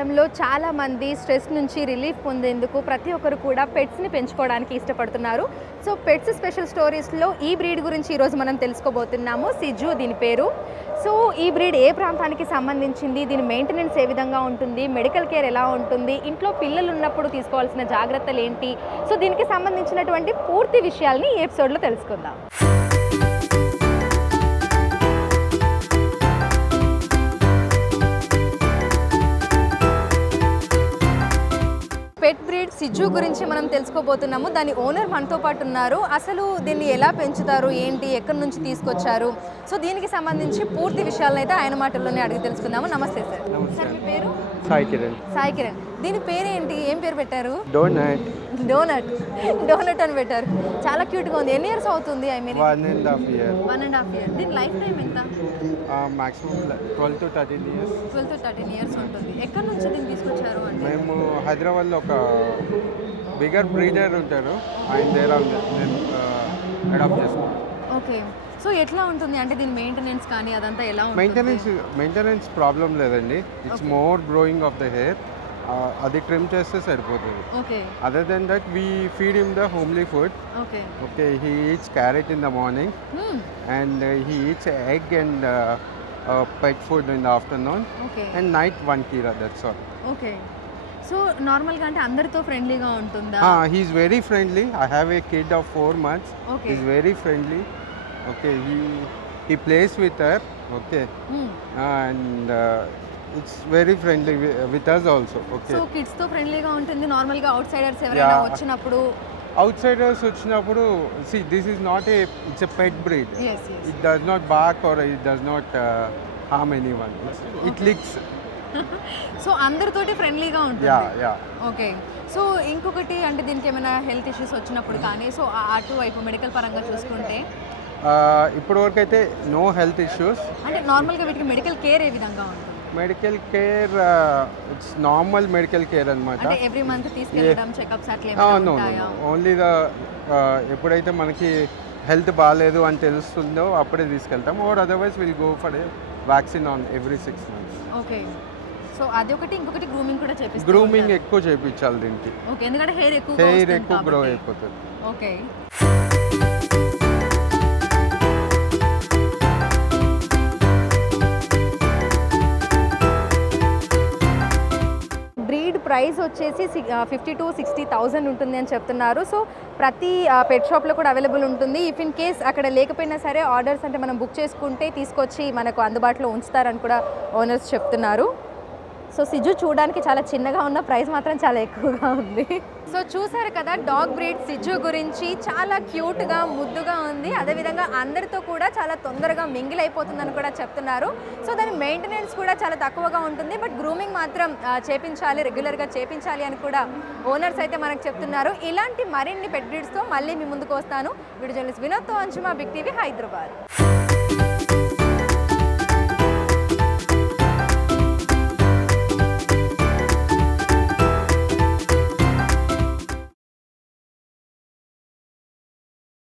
కాలంలో చాలామంది స్ట్రెస్ నుంచి రిలీఫ్ పొందేందుకు ప్రతి ఒక్కరు కూడా పెట్స్ని పెంచుకోవడానికి ఇష్టపడుతున్నారు. సో పెట్స్ స్పెషల్ స్టోరీస్లో ఈ బ్రీడ్ గురించి ఈరోజు మనం తెలుసుకోబోతున్నాము. సిజు దీని పేరు. సో ఈ బ్రీడ్ ఏ ప్రాంతానికి సంబంధించింది, దీని మెయింటెనెన్స్ ఏ విధంగా ఉంటుంది, మెడికల్ కేర్ ఎలా ఉంటుంది, ఇంట్లో పిల్లలు ఉన్నప్పుడు తీసుకోవాల్సిన జాగ్రత్తలు ఏంటి, సో దీనికి సంబంధించినటువంటి పూర్తి విషయాల్ని ఈ ఎపిసోడ్లో తెలుసుకుందాం. పెట్ బ్రీడ్ సిజు గురించి మనం తెలుసుకోబోతున్నాము. దాని ఓనర్ మనతో పాటు ఉన్నారు. అసలు దీన్ని ఎలా పెంచుతారు, ఏంటి, ఎక్కడి నుంచి తీసుకొచ్చారు, సో దీనికి సంబంధించి పూర్తి విషయాలను అయితే ఆయన మాటల్లోనే అడిగి తెలుసుకుందాము. నమస్తే సార్. సార్ మీ పేరు? సాయి కిరణ్. సాయి కిరణ్. దీని పేరేంటి, ఏం పేరు పెట్టారు? డోనట్. డోనట్. డోనట్ అని పెట్టారు. చాలా క్యూట్గా ఉంది. ఎన్ని ఇయర్స్ అవుతుంది? I mean 1.5 years. 1.5 years. దీని లైఫ్ టైం ఎంత? Maximum 12 to 13 years. 12 to 13 years ఉంటుంది. ఎక్కడి నుంచి దీన్ని తీసుకొచ్చారు అంటే? మేము హైదరాబాద్లో ఒక బిగర్ బ్రీడర్ ఉంటారు, ఆయన దగ్గర నేను అడాప్ట్ చేసుకున్నాను. ఓకే. సో ఎట్లా ఉంటుంది అంటే దీని మెయింటెనెన్స్ కానీ అదంతా ఎలా ఉంటుంది? మెయింటెనెన్స్ ప్రాబ్లం లేదండి. It's more growing of the hair. అది ట్రిమ్ చేస్తే సరిపోతుంది. Okay. Other than that we feed him the homely food. Okay. Okay, he eats carrot in the morning and he eats egg and pet food in the afternoon and night 1 kira, that's all. Okay. So నార్మల్గా అంటే అందరితో ఫ్రెండ్లీగా ఉంటుందా? He's very friendly. I have a kid of 4 months. Okay. He's very friendly. Okay, he plays with her. Okay, and it's very friendly with us also. Okay. So kids తో ఫ్రెండ్లీగా ఉంటుంది. నార్మల్గా out Zydus ఎవరైనా వచ్చినప్పుడు, outsiders వచ్చినప్పుడు, see, this is not it's a pet breed. yes. It does not bark or it does not harm anyone. It licks. So అందరితోటి ఫ్రెండ్లీగా ఉంటుంది. Yeah. ఓకే. సో ఇంకొకటి అంటే దీనికి ఏమైనా హెల్త్ ఇష్యూస్ వచ్చినప్పుడు కానీ, సో అటువైపు మెడికల్ పరంగా చూసుకుంటే ఇప్పటివరకు అయితే నో హెల్త్ ఇష్యూస్. అంటే నార్మల్గా వీటికి మెడికల్ కేర్ ఏ విధంగా ఉంటుంది? Medical care it's normal medical care అన్నమాట. అంటే ఎవ్రీ మంత్ తీసుకెళ్ళడం, చెకప్స్ అట్లా ఏమైనా ఉంటాయా? ఓన్లీ ఎప్పుడైతే మనకి హెల్త్ బాగాలేదు అని తెలుస్తుందో అప్పుడే తీసుకెళ్తాం. Or otherwise will go for a vaccine on every 6 months. Okay. So అదొకటి. ఇంకొకటి గ్రూమింగ్ కూడా చేపిస్తారు. గ్రూమింగ్ ఎక్కువ చేయించాలి దీనికి. ఓకే. ఎందుకంటే హెయిర్ ఎక్కువ గ్రో అయిపోతుంది. ఓకే. బ్రీడ్ ప్రైస్ వచ్చేసి 50,000 to 60,000 ఉంటుంది అని చెప్తున్నారు. సో ప్రతి పెట్ షాప్లో కూడా అవైలబుల్ ఉంటుంది. ఇఫ్ ఇన్ కేస్ అక్కడ లేకపోయినా సరే ఆర్డర్స్ అంటే మనం బుక్ చేసుకుంటే తీసుకొచ్చి మనకు అందుబాటులో ఉంచుతారని కూడా ఓనర్స్ చెప్తున్నారు. సో సిజు చూడడానికి చాలా చిన్నగా ఉన్న, ప్రైస్ మాత్రం చాలా ఎక్కువగా ఉంది. సో చూసారు కదా డాగ్ బ్రీడ్ సిజు గురించి. చాలా క్యూట్గా, ముద్దుగా ఉంది. అదేవిధంగా అందరితో కూడా చాలా తొందరగా మింగిల్ అయిపోతుందని కూడా చెప్తున్నారు. సో దాని మెయింటెనెన్స్ కూడా చాలా తక్కువగా ఉంటుంది. బట్ గ్రూమింగ్ మాత్రం చేపించాలి, రెగ్యులర్గా చేపించాలి అని కూడా ఓనర్స్ అయితే మనకు చెప్తున్నారు. ఇలాంటి మరిన్ని పెట్ బ్రీడ్స్తో మళ్ళీ మీ ముందుకు వస్తాను. వీడియో జర్నలిస్ట్ వినోద్తో అంశుమా, బిగ్ టీవీ, హైదరాబాద్.